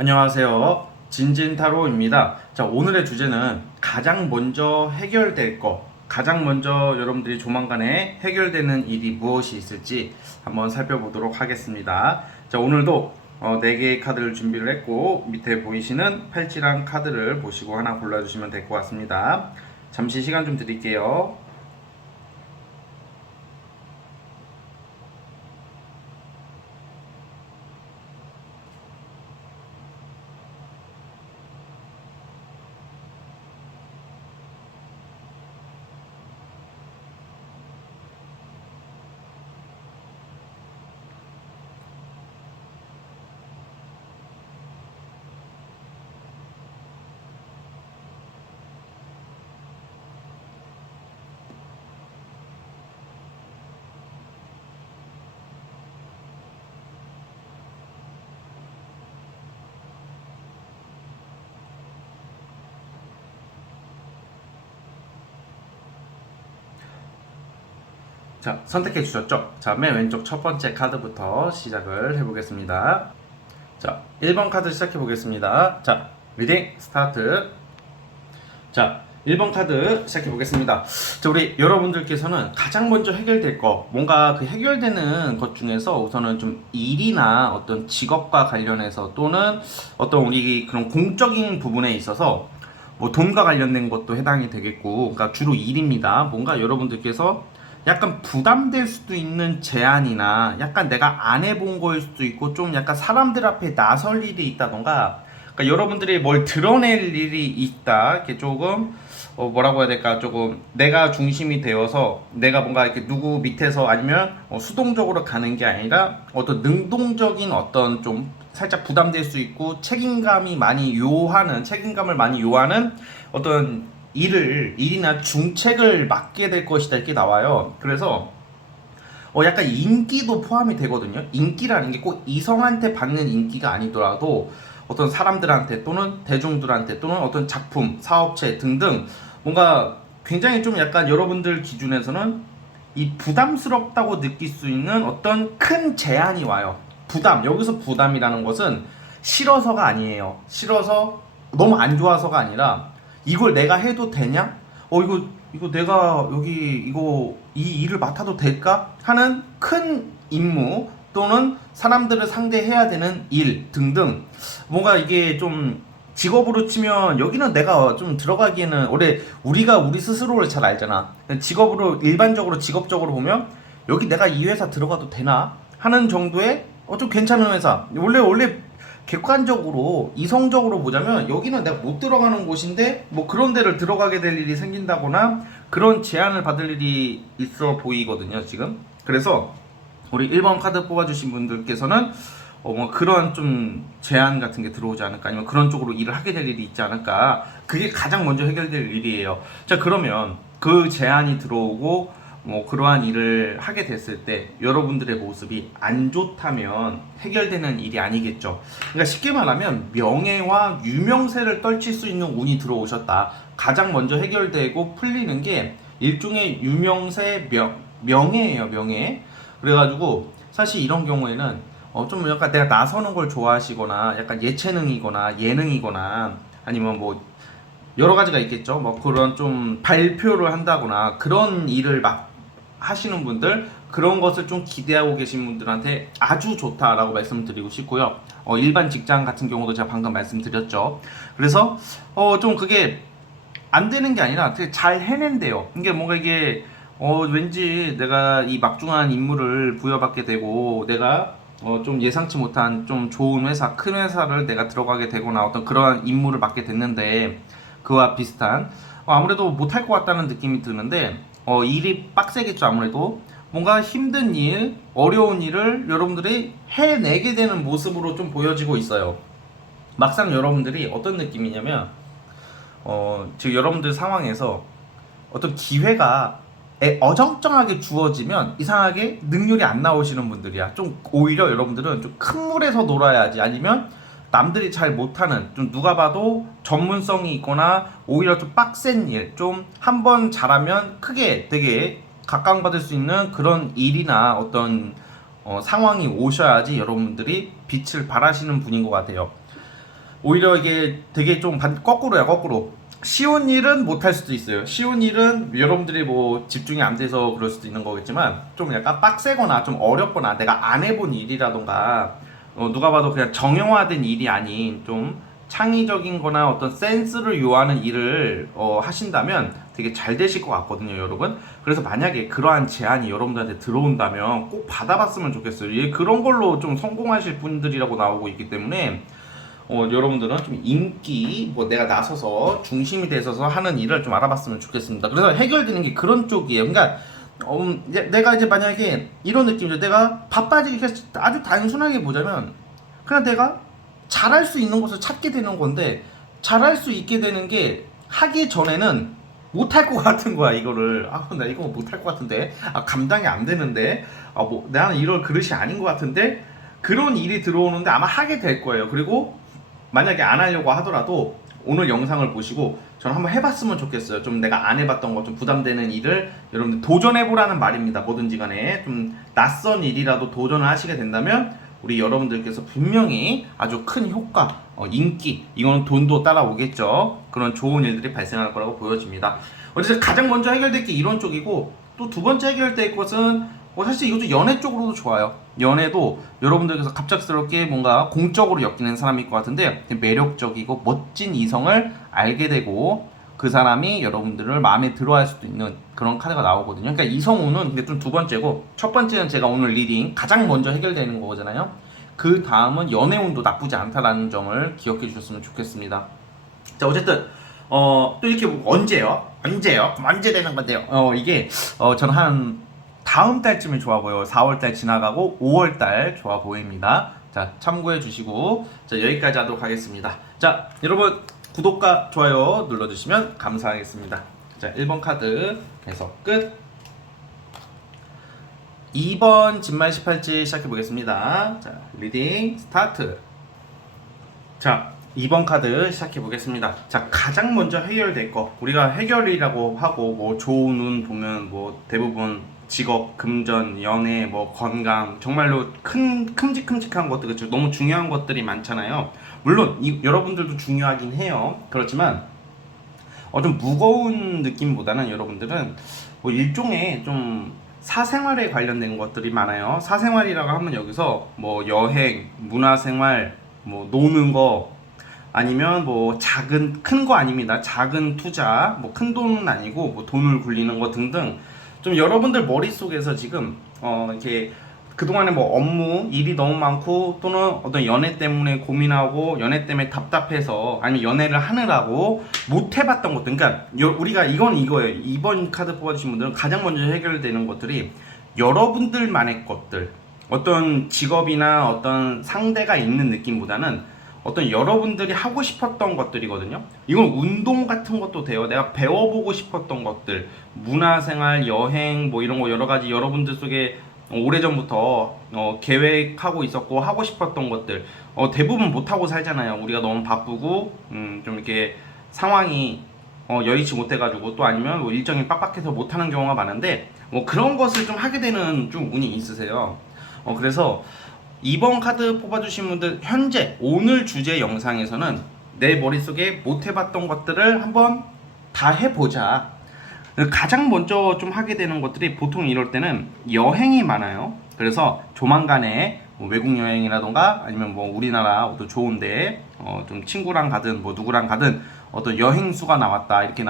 안녕하세요. 진진타로입니다. 자, 오늘의 주제는 가장 먼저 해결될 거, 가장 먼저 여러분들이 조만간에 해결되는 일이 무엇이 있을지 한번 살펴보도록 하겠습니다. 자, 오늘도 4개의 카드를 준비를 했고 밑에 보이시는 팔찌랑 카드를 보시고 하나 골라주시면 될 것 같습니다. 잠시 시간 좀 드릴게요. 자, 선택해 주셨죠? 자, 맨 왼쪽 첫 번째 카드부터 시작을 해보겠습니다. 자, 1번 카드 시작해 보겠습니다. 자, 리딩 스타트. 자, 1번 카드 시작해 보겠습니다. 자, 우리 여러분들께서는 가장 먼저 해결될 거, 뭔가 그 해결되는 것 중에서 우선은 좀 일이나 어떤 직업과 관련해서 또는 어떤 우리 그런 공적인 부분에 있어서 뭐 돈과 관련된 것도 해당이 되겠고, 그러니까 주로 일입니다. 뭔가 여러분들께서 약간 부담될 수도 있는 제안이나 약간 내가 안 해본 거일 수도 있고 좀 약간 사람들 앞에 나설 일이 있다던가, 그러니까 여러분들이 뭘 드러낼 일이 있다, 이렇게 조금 뭐라고 해야 될까, 조금 내가 중심이 되어서 내가 뭔가 이렇게 누구 밑에서 아니면 수동적으로 가는 게 아니라 어떤 능동적인 어떤 좀 살짝 부담될 수 있고 책임감을 많이 요하는 어떤 일이나 중책을 맡게 될 것이다, 이렇게 나와요. 그래서 약간 인기도 포함이 되거든요. 인기라는 게 꼭 이성한테 받는 인기가 아니더라도 어떤 사람들한테 또는 대중들한테 또는 어떤 작품, 사업체 등등 뭔가 굉장히 좀 약간 여러분들 기준에서는 이 부담스럽다고 느낄 수 있는 어떤 큰 제안이 와요. 여기서 부담이라는 것은 싫어서가 아니에요. 싫어서 너무 안 좋아서가 아니라 이걸 내가 해도 되냐? 이거 내가 이 일을 맡아도 될까? 하는 큰 임무 또는 사람들을 상대해야 되는 일 등등, 뭔가 이게 좀 직업으로 치면 여기는 내가 좀 들어가기에는 우리가 우리 스스로를 잘 알잖아. 직업으로 일반적으로 직업적으로 보면 여기 내가 이 회사 들어가도 되나 하는 정도의 좀 괜찮은 회사. 원래 객관적으로 이성적으로 보자면 여기는 내가 못 들어가는 곳인데 뭐 그런 데를 들어가게 될 일이 생긴다거나 그런 제안을 받을 일이 있어 보이거든요, 지금. 그래서 우리 1번 카드 뽑아주신 분들께서는 뭐 그런 좀 제안 같은 게 들어오지 않을까, 아니면 그런 쪽으로 일을 하게 될 일이 있지 않을까, 그게 가장 먼저 해결될 일이에요. 자, 그러면 그 제안이 들어오고 뭐 그러한 일을 하게 됐을 때 여러분들의 모습이 안 좋다면 해결되는 일이 아니겠죠. 그러니까 쉽게 말하면 명예와 유명세를 떨칠 수 있는 운이 들어오셨다. 가장 먼저 해결되고 풀리는 게 일종의 유명세, 명예예요, 명예. 그래가지고 사실 이런 경우에는 좀 약간 내가 나서는 걸 좋아하시거나 약간 예체능이거나 예능이거나 아니면 뭐 여러 가지가 있겠죠. 뭐 그런 좀 발표를 한다거나 그런 일을 막 하시는 분들, 그런 것을 좀 기대하고 계신 분들한테 아주 좋다라고 말씀드리고 싶고요. 일반 직장 같은 경우도 제가 방금 말씀드렸죠. 그래서 좀 그게 안 되는 게 아니라 되게 잘 해낸대요. 이게 뭔가 이게 왠지 내가 이 막중한 임무를 부여받게 되고 내가 좀 예상치 못한 좀 좋은 회사, 큰 회사를 내가 들어가게 되거나 어떤 그러한 임무를 맡게 됐는데 그와 비슷한 아무래도 못할 것 같다는 느낌이 드는데 일이 빡세겠죠. 아무래도 뭔가 힘든 일, 어려운 일을 여러분들이 해내게 되는 모습으로 좀 보여지고 있어요. 막상 여러분들이 어떤 느낌이냐면 지금 여러분들 상황에서 어떤 기회가 어정쩡하게 주어지면 이상하게 능률이 안 나오시는 분들이야. 좀 오히려 여러분들은 좀 큰 물에서 놀아야지, 아니면 남들이 잘 못하는, 좀 누가 봐도 전문성이 있거나 오히려 좀 빡센 일, 좀 한번 잘하면 크게 되게 각광받을 수 있는 그런 일이나 어떤 상황이 오셔야지 여러분들이 빛을 발하시는 분인 것 같아요. 오히려 이게 되게 좀 거꾸로야, 거꾸로. 쉬운 일은 못할 수도 있어요. 쉬운 일은 여러분들이 뭐 집중이 안 돼서 그럴 수도 있는 거겠지만, 좀 약간 빡세거나 좀 어렵거나 내가 안 해본 일이라던가, 누가 봐도 그냥 정형화된 일이 아닌 좀 창의적인 거나 어떤 센스를 요하는 일을 하신다면 되게 잘 되실 것 같거든요, 여러분. 그래서 만약에 그러한 제안이 여러분들한테 들어온다면 꼭 받아봤으면 좋겠어요. 예, 그런 걸로 좀 성공하실 분들이라고 나오고 있기 때문에 여러분들은 좀 인기, 뭐 내가 나서서 중심이 되셔서 하는 일을 좀 알아봤으면 좋겠습니다. 그래서 해결되는 게 그런 쪽이에요. 그러니까 내가 이제 만약에 이런 느낌이죠. 내가 바빠지게 아주 단순하게 보자면 그냥 내가 잘할 수 있는 곳을 찾게 되는 건데, 잘할 수 있게 되는 게 하기 전에는 못할 것 같은 거야. 이거를 나 이거 못할 것 같은데, 감당이 안 되는데, 뭐 나는 이럴 그릇이 아닌 것 같은데, 그런 일이 들어오는데 아마 하게 될 거예요. 그리고 만약에 안 하려고 하더라도 오늘 영상을 보시고 저는 한번 해봤으면 좋겠어요. 좀 내가 안 해봤던 거, 좀 부담되는 일을 여러분들 도전해보라는 말입니다. 뭐든지 간에 좀 낯선 일이라도 도전을 하시게 된다면 우리 여러분들께서 분명히 아주 큰 효과, 인기, 이거는 돈도 따라오겠죠. 그런 좋은 일들이 발생할 거라고 보여집니다. 어쨌든 가장 먼저 해결될 게 이런 쪽이고, 또 두 번째 해결될 것은 사실 이것도 연애 쪽으로도 좋아요. 연애도 여러분들께서 갑작스럽게 뭔가 공적으로 엮이는 사람일 것 같은데 매력적이고 멋진 이성을 알게 되고 그 사람이 여러분들을 마음에 들어할 수도 있는 그런 카드가 나오거든요. 그러니까 이성우는 근데 좀 두 번째고, 첫 번째는 제가 오늘 리딩 가장 먼저 해결되는 거잖아요. 그 다음은 연애운도 나쁘지 않다라는 점을 기억해 주셨으면 좋겠습니다. 자, 어쨌든 또 이렇게 언제요? 언제 되는 건데요? 이게 저는 한 다음 달쯤이 좋아 보여요. 4월달 지나가고 5월달 좋아 보입니다. 자, 참고해 주시고, 자, 여기까지 하도록 하겠습니다. 자, 여러분 구독과 좋아요 눌러주시면 감사하겠습니다. 자, 1번 카드 해석 끝. 2번 진말 18지 시작해 보겠습니다. 자, 리딩 스타트. 자, 2번 카드 시작해 보겠습니다. 자, 가장 먼저 해결될 거, 우리가 해결이라고 하고 뭐 좋은 운 보면 뭐 대부분 직업, 금전, 연애, 뭐 건강, 정말로 큼직큼직한 것들, 그렇죠? 너무 중요한 것들이 많잖아요. 물론 여러분들도 중요하긴 해요. 그렇지만 좀 무거운 느낌보다는 여러분들은 뭐 일종의 좀 사생활에 관련된 것들이 많아요. 사생활이라고 하면 여기서 뭐 여행, 문화생활, 뭐 노는 거, 아니면 뭐 큰 거 아닙니다. 작은 투자, 뭐 큰 돈은 아니고 뭐 돈을 굴리는 거 등등, 좀 여러분들 머릿속에서 지금 이렇게 그동안에 뭐 업무, 일이 너무 많고, 또는 어떤 연애 때문에 고민하고, 연애 때문에 답답해서, 아니면 연애를 하느라고 못 해봤던 것들. 그러니까 우리가 이거예요. 이번 카드 뽑아주신 분들은 가장 먼저 해결되는 것들이 여러분들만의 것들, 어떤 직업이나 어떤 상대가 있는 느낌보다는 어떤 여러분들이 하고 싶었던 것들이거든요. 이건 운동 같은 것도 돼요. 내가 배워보고 싶었던 것들, 문화생활, 여행, 뭐 이런 거 여러 가지 여러분들 속에 오래전부터 계획하고 있었고 하고 싶었던 것들, 대부분 못하고 살잖아요. 우리가 너무 바쁘고 좀 이렇게 상황이 여의치 못해가지고, 또 아니면 뭐 일정이 빡빡해서 못하는 경우가 많은데, 뭐 그런 것을 좀 하게 되는 좀 운이 있으세요. 그래서 2번 카드 뽑아주신 분들, 현재 오늘 주제 영상에서는 내 머릿속에 못 해봤던 것들을 한번 다 해보자. 가장 먼저 좀 하게 되는 것들이 보통 이럴 때는 여행이 많아요. 그래서 조만간에 뭐 외국 여행이라던가 아니면 뭐 우리나라 또 좋은데 좀 친구랑 가든 뭐 누구랑 가든 어떤 여행수가 나왔다, 이렇게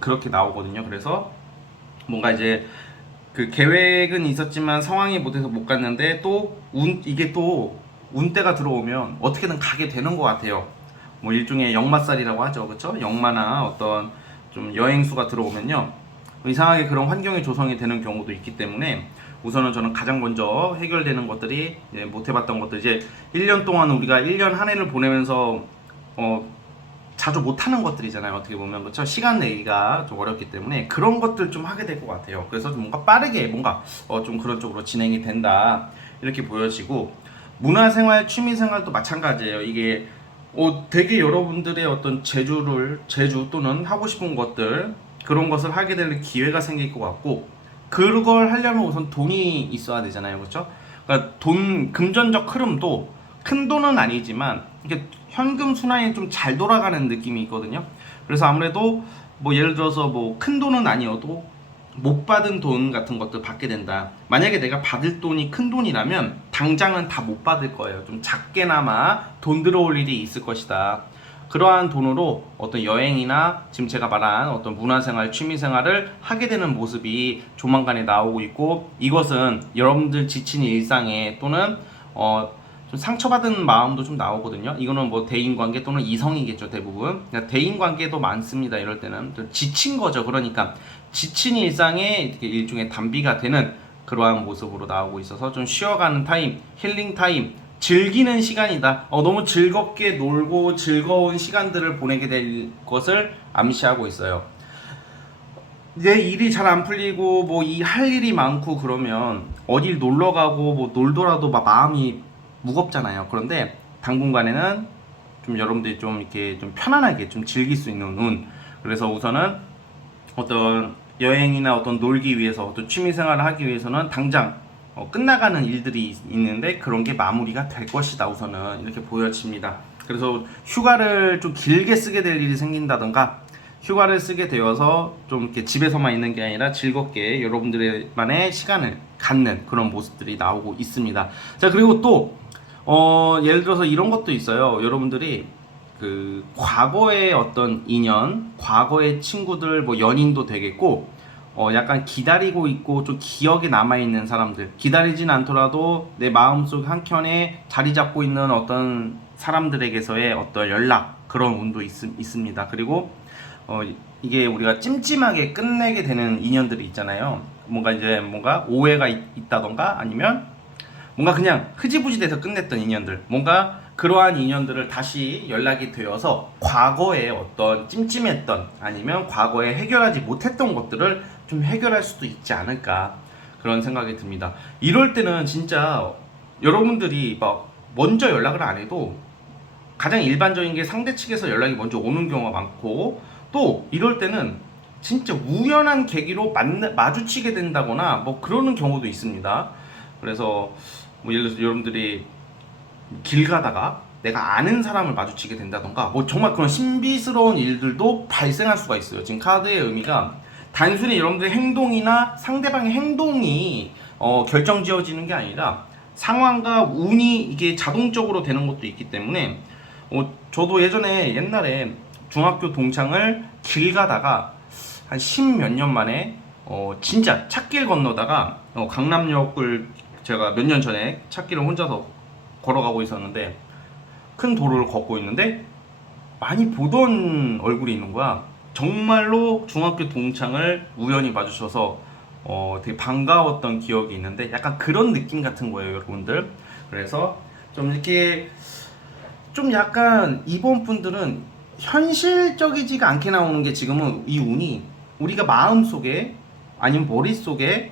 그렇게 나오거든요. 그래서 뭔가 이제 그 계획은 있었지만 상황이 못해서 못 갔는데, 또 이게 또 운때가 들어오면 어떻게든 가게 되는 것 같아요. 뭐 일종의 역마살이라고 하죠, 그렇죠? 역마나 어떤 좀 여행수가 들어오면요, 이상하게 그런 환경이 조성이 되는 경우도 있기 때문에, 우선은 저는 가장 먼저 해결되는 것들이 못 해봤던 것들, 이제 1년 동안 우리가 1년 한 해를 보내면서 자주 못하는 것들이잖아요. 어떻게 보면, 그렇죠? 시간 내기가 좀 어렵기 때문에 그런 것들 좀 하게 될 것 같아요. 그래서 좀 뭔가 빠르게 뭔가 좀 그런 쪽으로 진행이 된다, 이렇게 보여지고, 문화생활, 취미생활도 마찬가지예요. 이게 되게 여러분들의 어떤 재주 또는 하고 싶은 것들, 그런 것을 하게 될 기회가 생길 것 같고, 그걸 하려면 우선 돈이 있어야 되잖아요. 그렇죠? 그러니까 금전적 흐름도 큰 돈은 아니지만 이게 현금 순환이 좀 잘 돌아가는 느낌이 있거든요. 그래서 아무래도 뭐 예를 들어서 뭐 큰 돈은 아니어도 못 받은 돈 같은 것들 받게 된다. 만약에 내가 받을 돈이 큰 돈이라면 당장은 다 못 받을 거예요. 좀 작게나마 돈 들어올 일이 있을 것이다. 그러한 돈으로 어떤 여행이나 지금 제가 말한 어떤 문화생활, 취미생활을 하게 되는 모습이 조만간에 나오고 있고, 이것은 여러분들 지친 일상에 또는 좀 상처받은 마음도 좀 나오거든요. 이거는 뭐 대인관계 또는 이성이겠죠, 대부분. 그러니까 대인관계도 많습니다. 이럴 때는 좀 지친 거죠. 그러니까 지친 일상에 이렇게 일종의 단비가 되는 그러한 모습으로 나오고 있어서 좀 쉬어가는 타임, 힐링 타임, 즐기는 시간이다. 너무 즐겁게 놀고 즐거운 시간들을 보내게 될 것을 암시하고 있어요. 내 일이 잘 안 풀리고 뭐 이 할 일이 많고 그러면 어딜 놀러 가고 뭐 놀더라도 막 마음이 무겁잖아요. 그런데 당분간에는 좀 여러분들이 좀 이렇게 좀 편안하게 좀 즐길 수 있는 운. 그래서 우선은 어떤 여행이나 어떤 놀기 위해서 어떤 취미 생활을 하기 위해서는 당장 끝나가는 일들이 있는데 그런 게 마무리가 될 것이다. 우선은 이렇게 보여집니다. 그래서 휴가를 좀 길게 쓰게 될 일이 생긴다던가, 휴가를 쓰게 되어서 좀 이렇게 집에서만 있는 게 아니라 즐겁게 여러분들만의 시간을 갖는 그런 모습들이 나오고 있습니다. 자, 그리고 또 예를 들어서 이런 것도 있어요. 여러분들이 그 과거의 어떤 인연, 과거의 친구들, 뭐 연인도 되겠고, 약간 기다리고 있고 좀 기억에 남아있는 사람들, 기다리진 않더라도 내 마음속 한켠에 자리 잡고 있는 어떤 사람들에게서의 어떤 연락, 그런 운도 있습니다. 그리고 이게 우리가 찜찜하게 끝내게 되는 인연들이 있잖아요. 뭔가 오해가 있다던가, 아니면 뭔가 그냥 흐지부지 돼서 끝냈던 인연들, 뭔가 그러한 인연들을 다시 연락이 되어서 과거에 어떤 찜찜했던, 아니면 과거에 해결하지 못했던 것들을 좀 해결할 수도 있지 않을까, 그런 생각이 듭니다. 이럴 때는 진짜 여러분들이 막 먼저 연락을 안 해도 가장 일반적인 게 상대 측에서 연락이 먼저 오는 경우가 많고, 또 이럴 때는 진짜 우연한 계기로 마주치게 된다거나 뭐 그러는 경우도 있습니다. 그래서 뭐 예를 들어서 여러분들이 길 가다가 내가 아는 사람을 마주치게 된다던가, 뭐 정말 그런 신비스러운 일들도 발생할 수가 있어요. 지금 카드의 의미가 단순히 여러분들의 행동이나 상대방의 행동이 결정지어지는 게 아니라 상황과 운이 이게 자동적으로 되는 것도 있기 때문에, 저도 옛날에 중학교 동창을 길 가다가 한 10몇 년 만에 진짜 찻길 건너다가 강남역을 제가 몇 년 전에 찻길을 혼자서 걸어가고 있었는데, 큰 도로를 걷고 있는데 많이 보던 얼굴이 있는 거야. 정말로 중학교 동창을 우연히 마주쳐서 되게 반가웠던 기억이 있는데, 약간 그런 느낌 같은 거예요, 여러분들. 그래서 좀 이렇게 좀 약간 이번 분들은 현실적이지가 않게 나오는 게, 지금은 이 운이 우리가 마음속에 아니면 머릿속에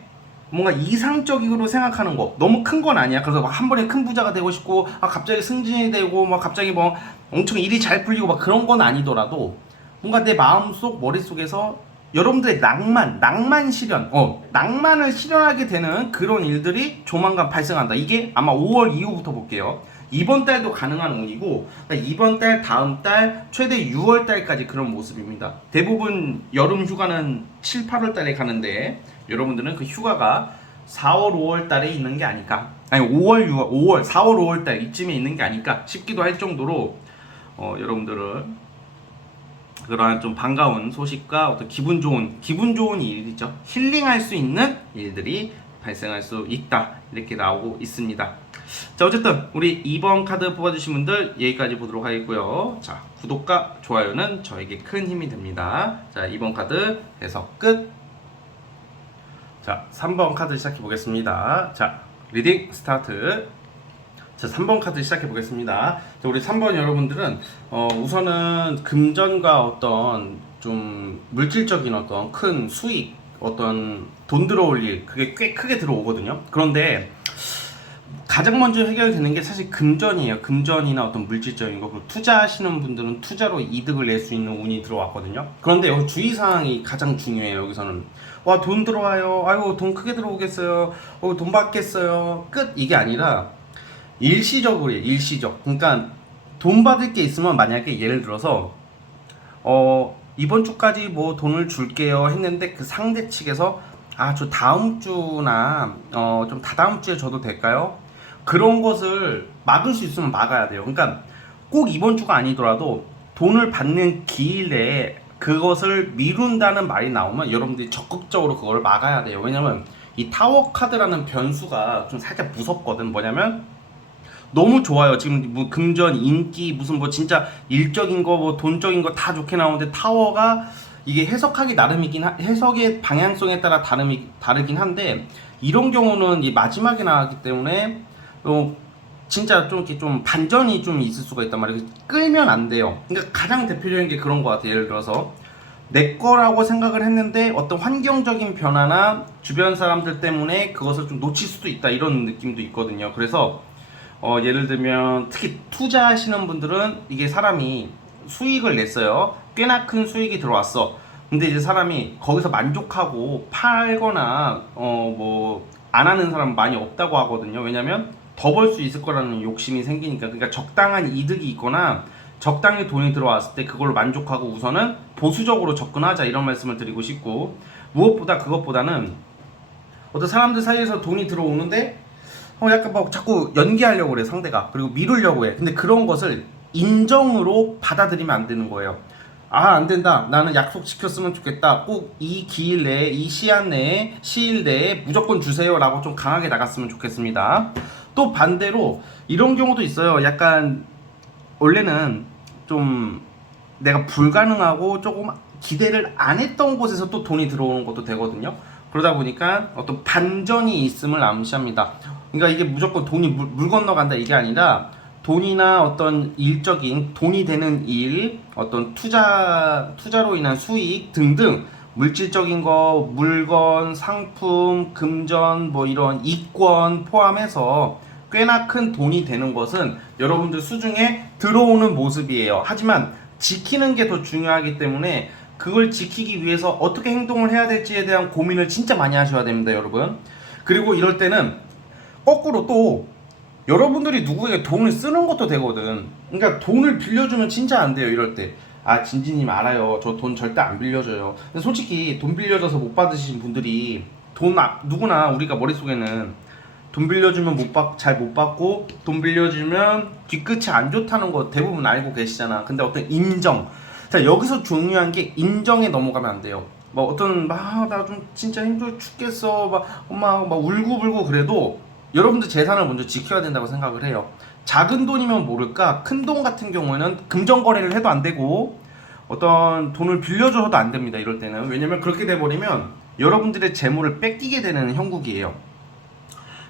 뭔가 이상적으로 생각하는 거, 너무 큰 건 아니야. 그래서 막 한 번에 큰 부자가 되고 싶고, 갑자기 승진이 되고, 막 갑자기 뭐 엄청 일이 잘 풀리고 막 그런 건 아니더라도, 뭔가 내 마음속 머릿속에서 여러분들의 낭만 실현, 낭만을 실현하게 되는 그런 일들이 조만간 발생한다. 이게 아마 5월 이후부터 볼게요. 이번 달도 가능한 운이고, 이번 달, 다음 달, 최대 6월 달까지 그런 모습입니다. 대부분 여름 휴가는 7, 8월 달에 가는데, 여러분들은 그 휴가가 4월, 5월 달에 있는 게 아닐까, 아니 5월, 6월, 5월, 4월, 5월 달 이쯤에 있는 게 아닐까 싶기도 할 정도로 여러분들은 그러한 좀 반가운 소식과 어떤 기분 좋은 일이죠. 힐링할 수 있는 일들이 발생할 수 있다, 이렇게 나오고 있습니다. 자, 어쨌든 우리 2번 카드 뽑아주신 분들 여기까지 보도록 하겠고요. 자, 구독과 좋아요는 저에게 큰 힘이 됩니다. 자, 2번 카드 해석 끝. 자, 3번 카드 시작해 보겠습니다. 자, 리딩 스타트. 자, 3번 카드 시작해 보겠습니다. 자, 우리 3번 여러분들은 우선은 금전과 어떤 좀 물질적인 어떤 큰 수익, 어떤 돈 들어올 일, 그게 꽤 크게 들어오거든요. 그런데 가장 먼저 해결되는 게 사실 금전이에요. 금전이나 어떤 물질적인 거. 그리고 투자하시는 분들은 투자로 이득을 낼 수 있는 운이 들어왔거든요. 그런데 여기 주의사항이 가장 중요해요. 여기서는 와, 돈 들어와요, 아유 돈 크게 들어오겠어요, 돈 받겠어요, 끝. 이게 아니라 일시적으로 해요. 일시적. 그러니까 돈 받을 게 있으면 만약에 예를 들어서 이번 주까지 뭐 돈을 줄게요 했는데 그 상대 측에서 아 저 다음 주나 좀 다다음 주에 줘도 될까요? 그런 것을 막을 수 있으면 막아야 돼요. 그러니까 꼭 이번 주가 아니더라도 돈을 받는 기일 내에 그것을 미룬다는 말이 나오면 여러분들이 적극적으로 그걸 막아야 돼요. 왜냐면 이 타워 카드라는 변수가 좀 살짝 무섭거든. 뭐냐면 너무 좋아요. 지금 뭐 금전, 인기, 무슨 뭐 진짜 일적인 거, 뭐 돈적인 거 다 좋게 나오는데 타워가 이게 해석하기 나름이긴 해석의 방향성에 따라 다르긴 한데 이런 경우는 이 마지막에 나왔기 때문에 진짜 좀 이렇게 좀 반전이 좀 있을 수가 있단 말이에요. 끌면 안 돼요. 그러니까 가장 대표적인 게 그런 것 같아요. 예를 들어서 내 거라고 생각을 했는데 어떤 환경적인 변화나 주변 사람들 때문에 그것을 좀 놓칠 수도 있다 이런 느낌도 있거든요. 그래서 예를 들면 특히 투자하시는 분들은 이게 사람이 수익을 냈어요. 꽤나 큰 수익이 들어왔어. 근데 이제 사람이 거기서 만족하고 팔거나 뭐 안 하는 사람 많이 없다고 하거든요. 왜냐면 더 벌 수 있을 거라는 욕심이 생기니까. 그러니까 적당한 이득이 있거나 적당히 돈이 들어왔을 때 그걸로 만족하고 우선은 보수적으로 접근하자 이런 말씀을 드리고 싶고, 무엇보다 그것보다는 어떤 사람들 사이에서 돈이 들어오는데 약간 막 자꾸 연기하려고 그래 상대가. 그리고 미루려고 해. 근데 그런 것을 인정으로 받아들이면 안 되는 거예요. 아, 안 된다. 나는 약속 지켰으면 좋겠다. 꼭 이 기일 내에, 이 시한 내에, 시일 내에 무조건 주세요라고 좀 강하게 나갔으면 좋겠습니다. 또 반대로 이런 경우도 있어요. 약간 원래는 좀 내가 불가능하고 조금 기대를 안 했던 곳에서 또 돈이 들어오는 것도 되거든요. 그러다 보니까 어떤 반전이 있음을 암시합니다. 그러니까 이게 무조건 돈이 물 건너간다 이게 아니라 돈이나 어떤 일적인 돈이 되는 일, 어떤 투자로 인한 수익 등등 물질적인 거, 물건, 상품, 금전, 뭐 이런 이권 포함해서 꽤나 큰 돈이 되는 것은 여러분들 수중에 들어오는 모습이에요. 하지만 지키는 게 더 중요하기 때문에 그걸 지키기 위해서 어떻게 행동을 해야 될지에 대한 고민을 진짜 많이 하셔야 됩니다, 여러분. 그리고 이럴 때는 거꾸로 또 여러분들이 누구에게 돈을 쓰는 것도 되거든. 그러니까 돈을 빌려주면 진짜 안 돼요, 이럴 때. 아, 진지님 알아요. 저 돈 절대 안 빌려줘요. 근데 솔직히 돈 빌려줘서 못 받으신 분들이 누구나 우리가 머릿속에는 돈 빌려주면 잘 못 받고 돈 빌려주면 뒤끝이 안 좋다는 거 대부분 알고 계시잖아. 근데 어떤 인정. 자, 여기서 중요한 게 인정에 넘어가면 안 돼요. 뭐 어떤 나 좀 진짜 힘들어 죽겠어. 막 엄마 막 울고불고 그래도 여러분들 재산을 먼저 지켜야 된다고 생각을 해요. 작은 돈이면 모를까 큰 돈 같은 경우에는 금전 거래를 해도 안 되고 어떤 돈을 빌려줘서도 안 됩니다. 이럴 때는. 왜냐면 그렇게 돼버리면 여러분들의 재물을 뺏기게 되는 형국이에요.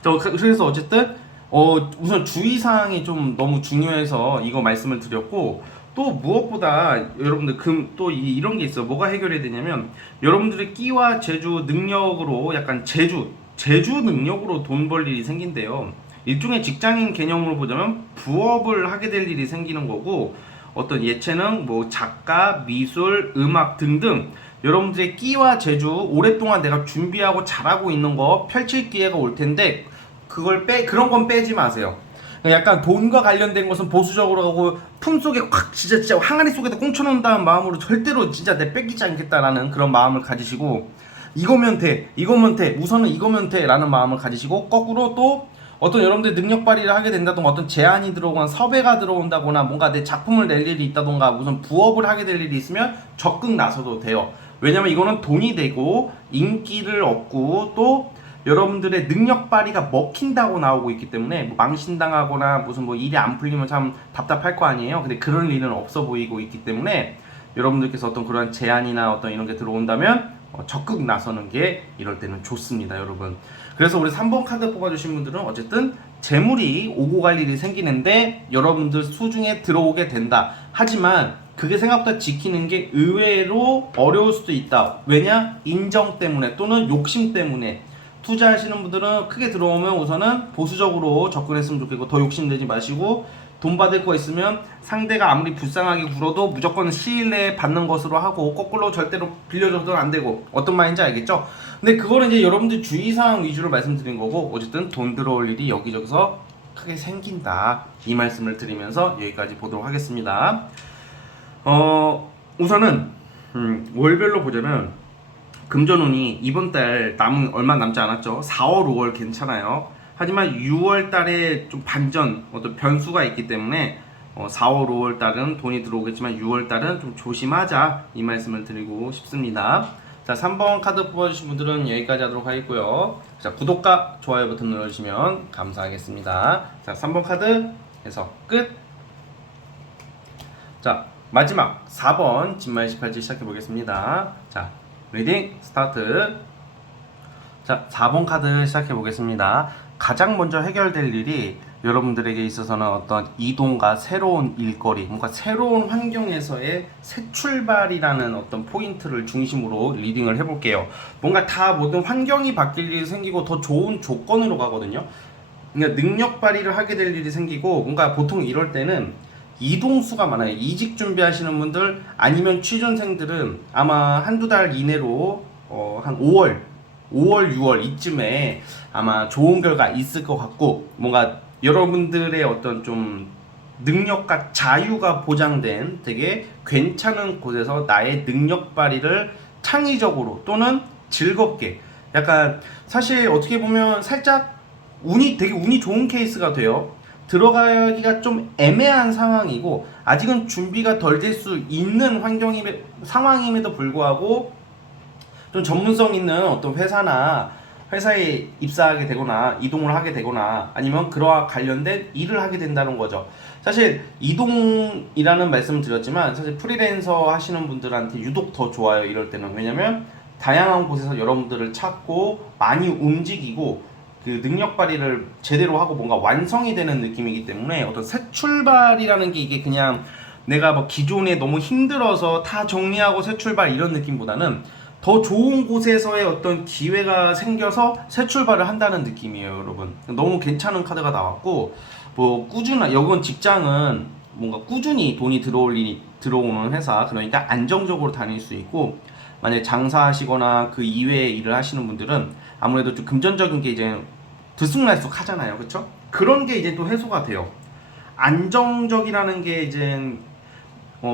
그래서 어쨌든 우선 주의사항이 좀 너무 중요해서 이거 말씀을 드렸고, 또 무엇보다 여러분들 또 이런 게 있어. 뭐가 해결해야 되냐면 여러분들의 끼와 재주 능력으로 약간 재주 능력으로 돈 벌 일이 생긴대요. 일종의 직장인 개념으로 보자면 부업을 하게 될 일이 생기는 거고, 어떤 예체능, 뭐 작가, 미술, 음악 등등 여러분들의 끼와 재주 오랫동안 내가 준비하고 잘하고 있는 거 펼칠 기회가 올 텐데 그런 건 빼지 마세요. 약간 돈과 관련된 것은 보수적으로 하고 품속에 확 진짜 항아리 속에다 꽁쳐놓는다는 마음으로 절대로 진짜 내 뺏기지 않겠다라는 그런 마음을 가지시고, 이거면 돼 우선은 이거면 돼 라는 마음을 가지시고, 거꾸로 또 어떤 여러분들 능력 발휘를 하게 된다던가 어떤 제안이 들어오거나 섭외가 들어온다거나 뭔가 내 작품을 낼 일이 있다던가 무슨 부업을 하게 될 일이 있으면 적극 나서도 돼요. 왜냐면 이거는 돈이 되고 인기를 얻고 또 여러분들의 능력 발휘가 먹힌다고 나오고 있기 때문에 뭐 망신당하거나 무슨 뭐 일이 안 풀리면 참 답답할 거 아니에요. 근데 그런 일은 없어 보이고 있기 때문에 여러분들께서 어떤 그런 제안이나 어떤 이런 게 들어온다면 적극 나서는 게 이럴 때는 좋습니다, 여러분. 그래서 우리 3번 카드 뽑아주신 분들은 어쨌든 재물이 오고 갈 일이 생기는데 여러분들 수중에 들어오게 된다. 하지만 그게 생각보다 지키는 게 의외로 어려울 수도 있다. 왜냐? 인정 때문에 또는 욕심 때문에. 투자하시는 분들은 크게 들어오면 우선은 보수적으로 접근했으면 좋겠고, 더 욕심내지 마시고 돈 받을 거 있으면 상대가 아무리 불쌍하게 굴어도 무조건 시일 내에 받는 것으로 하고, 거꾸로 절대로 빌려줘도 안 되고. 어떤 말인지 알겠죠? 근데 그거는 이제 여러분들 주의사항 위주로 말씀드린 거고, 어쨌든 돈 들어올 일이 여기저기서 크게 생긴다, 이 말씀을 드리면서 여기까지 보도록 하겠습니다. 우선은 월별로 보자면 금전운이 이번 달 얼마 남지 않았죠. 4월, 5월 괜찮아요. 하지만 6월 달에 좀 반전, 어떤 변수가 있기 때문에 4월, 5월 달은 돈이 들어오겠지만 6월 달은 좀 조심하자, 이 말씀을 드리고 싶습니다. 자, 3번 카드 뽑아주신 분들은 여기까지 하도록 하겠고요. 자, 구독과 좋아요 버튼 눌러주시면 감사하겠습니다. 자, 3번 카드 해서 끝. 자, 마지막 4번 진말 18지 시작해 보겠습니다. 자, 리딩 스타트. 자, 4번 카드 시작해 보겠습니다. 가장 먼저 해결될 일이 여러분들에게 있어서는 어떤 이동과 새로운 일거리, 뭔가 새로운 환경에서의 새 출발이라는 어떤 포인트를 중심으로 리딩을 해볼게요. 뭔가 다 모든 환경이 바뀔 일이 생기고 더 좋은 조건으로 가거든요. 그러니까 능력 발휘를 하게 될 일이 생기고, 뭔가 보통 이럴 때는 이동수가 많아요. 이직 준비하시는 분들 아니면 취준생들은 아마 한두 달 이내로 한 5월, 6월 이쯤에 아마 좋은 결과 있을 것 같고, 뭔가 여러분들의 어떤 좀 능력과 자유가 보장된 되게 괜찮은 곳에서 나의 능력 발휘를 창의적으로 또는 즐겁게, 약간 사실 어떻게 보면 살짝 되게 운이 좋은 케이스가 돼요. 들어가기가 좀 애매한 상황이고 아직은 준비가 덜 될 수 있는 상황임에도 불구하고 좀 전문성 있는 어떤 회사에 입사하게 되거나 이동을 하게 되거나 아니면 그와 관련된 일을 하게 된다는 거죠. 사실 이동이라는 말씀을 드렸지만 사실 프리랜서 하시는 분들한테 유독 더 좋아요, 이럴 때는. 왜냐면 다양한 곳에서 여러분들을 찾고 많이 움직이고 그 능력 발휘를 제대로 하고 뭔가 완성이 되는 느낌이기 때문에 어떤 새 출발이라는 게 이게 그냥 내가 뭐 기존에 너무 힘들어서 다 정리하고 새 출발 이런 느낌보다는 더 좋은 곳에서의 어떤 기회가 생겨서 새 출발을 한다는 느낌이에요, 여러분. 너무 괜찮은 카드가 나왔고, 뭐 여건 직장은 뭔가 꾸준히 돈이 들어오는 회사, 그러니까 안정적으로 다닐 수 있고, 만약에 장사하시거나 그 이외의 일을 하시는 분들은 아무래도 좀 금전적인 게 이제 들쑥날쑥 하잖아요, 그쵸? 그런 게 이제 또 해소가 돼요. 안정적이라는 게 이제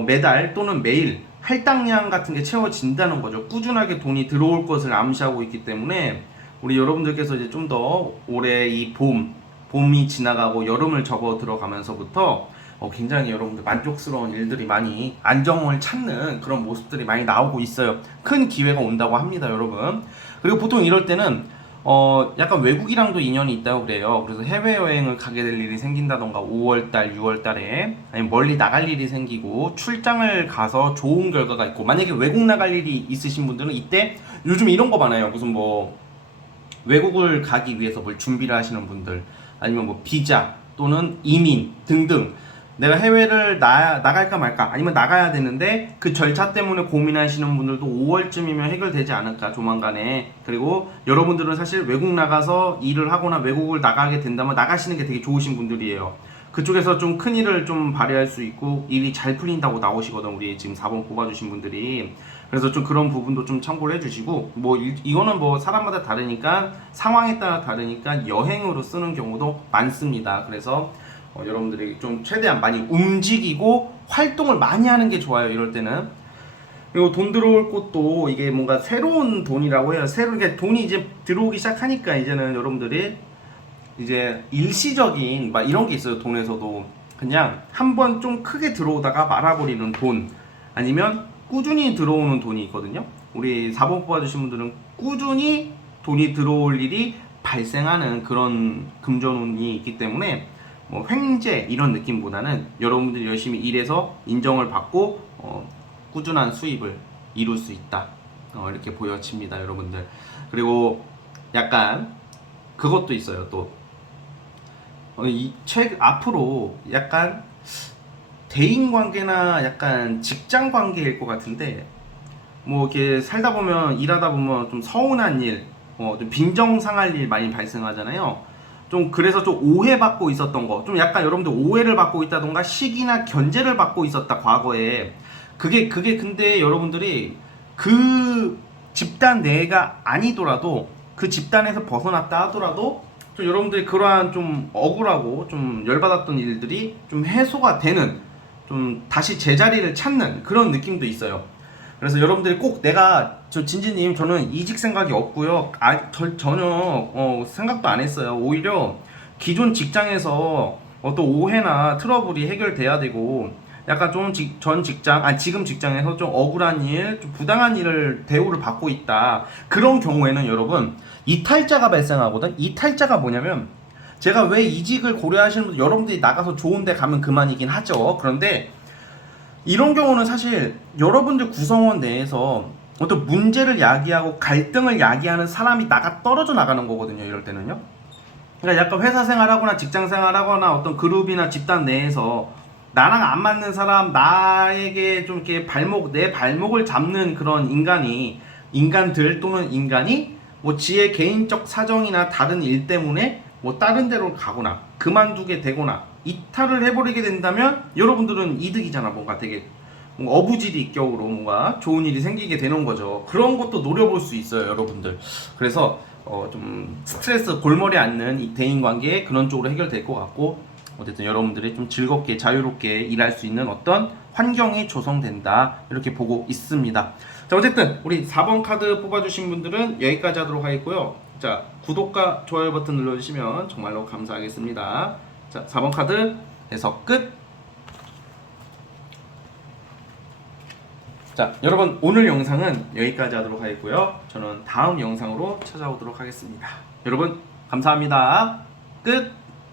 매달 또는 매일 할당량 같은 게 채워진다는 거죠. 꾸준하게 돈이 들어올 것을 암시하고 있기 때문에 우리 여러분들께서 이제 좀 더 올해 이 봄이 지나가고 여름을 접어 들어가면서부터 굉장히 여러분들 만족스러운 일들이 많이 안정을 찾는 그런 모습들이 많이 나오고 있어요. 큰 기회가 온다고 합니다, 여러분. 그리고 보통 이럴 때는 약간 외국이랑도 인연이 있다고 그래요. 그래서 해외여행을 가게 될 일이 생긴다던가 5월달, 6월달에 아니면 멀리 나갈 일이 생기고 출장을 가서 좋은 결과가 있고, 만약에 외국 나갈 일이 있으신 분들은 이때 요즘 이런 거 많아요. 무슨 뭐 외국을 가기 위해서 뭘 준비를 하시는 분들, 아니면 뭐 비자 또는 이민 등등, 내가 해외를 나갈까 말까, 아니면 나가야 되는데 그 절차 때문에 고민하시는 분들도 5월쯤이면 해결되지 않을까, 조만간에. 그리고 여러분들은 사실 외국 나가서 일을 하거나 외국을 나가게 된다면 나가시는 게 되게 좋으신 분들이에요. 그쪽에서 좀 큰 일을 좀 발휘할 수 있고 일이 잘 풀린다고 나오시거든, 우리 지금 4번 뽑아주신 분들이. 그래서 좀 그런 부분도 좀 참고를 해주시고, 뭐 이거는 뭐 사람마다 다르니까, 상황에 따라 다르니까 여행으로 쓰는 경우도 많습니다. 그래서 여러분들이 좀 최대한 많이 움직이고 활동을 많이 하는 게 좋아요, 이럴 때는. 그리고 돈 들어올 곳도 이게 뭔가 새로운 돈이라고 해요. 새롭게 돈이 이제 들어오기 시작하니까 이제는 여러분들이 이제 일시적인 막 이런 게 있어요. 돈에서도 그냥 한번 좀 크게 들어오다가 말아버리는 돈, 아니면 꾸준히 들어오는 돈이 있거든요. 우리 4번 뽑아주신 분들은 꾸준히 돈이 들어올 일이 발생하는 그런 금전운이 있기 때문에 뭐 횡재 이런 느낌보다는 여러분들이 열심히 일해서 인정을 받고 꾸준한 수입을 이룰 수 있다, 이렇게 보여집니다, 여러분들. 그리고 약간 그것도 있어요. 또 앞으로 약간 대인관계나 약간 직장관계일 것 같은데, 뭐 이렇게 살다 보면 일하다 보면 좀 서운한 일, 좀 빈정상할 일 많이 발생하잖아요. 좀 그래서 좀 오해받고 있었던 거, 좀 약간 여러분들 오해를 받고 있다던가 시기나 견제를 받고 있었다, 과거에. 그게 근데 여러분들이 그 집단 내가 아니더라도, 그 집단에서 벗어났다 하더라도 좀 여러분들이 그러한 좀 억울하고 좀 열받았던 일들이 좀 해소가 되는, 좀 다시 제자리를 찾는 그런 느낌도 있어요. 그래서 여러분들이 꼭 내가 진지님 저는 이직 생각이 없고요. 전혀 생각도 안 했어요. 오히려 기존 직장에서 어떤 오해나 트러블이 해결돼야 되고 약간 좀 전 직장, 지금 직장에서 좀 억울한 일, 좀 부당한 일을 대우를 받고 있다. 그런 경우에는 여러분 이탈자가 발생하거든. 이탈자가 뭐냐면 제가 왜 이직을 고려하시는 분들, 여러분들이 나가서 좋은 데 가면 그만이긴 하죠. 그런데 이런 경우는 사실 여러분들 구성원 내에서 어떤 문제를 야기하고 갈등을 야기하는 사람이 떨어져 나가는 거거든요. 이럴 때는요. 그러니까 약간 회사 생활하거나 직장 생활하거나 어떤 그룹이나 집단 내에서 나랑 안 맞는 사람, 나에게 좀 이렇게 내 발목을 잡는 그런 인간들 또는 인간이 뭐 지의 개인적 사정이나 다른 일 때문에 뭐 다른 데로 가거나 그만두게 되거나 이탈을 해버리게 된다면 여러분들은 이득이잖아. 뭔가 되게 어부지리 격으로 뭔가 좋은 일이 생기게 되는 거죠. 그런 것도 노려볼 수 있어요, 여러분들. 그래서 좀 스트레스 골머리 앓는 이 대인관계 그런 쪽으로 해결될 것 같고, 어쨌든 여러분들이 좀 즐겁게 자유롭게 일할 수 있는 어떤 환경이 조성된다, 이렇게 보고 있습니다. 자, 어쨌든 우리 4번 카드 뽑아주신 분들은 여기까지 하도록 하겠고요. 자, 구독과 좋아요 버튼 눌러주시면 정말로 감사하겠습니다. 자, 4번 카드 해석 끝. 자, 여러분 오늘 영상은 여기까지 하도록 하겠고요. 저는 다음 영상으로 찾아오도록 하겠습니다. 여러분 감사합니다. 끝.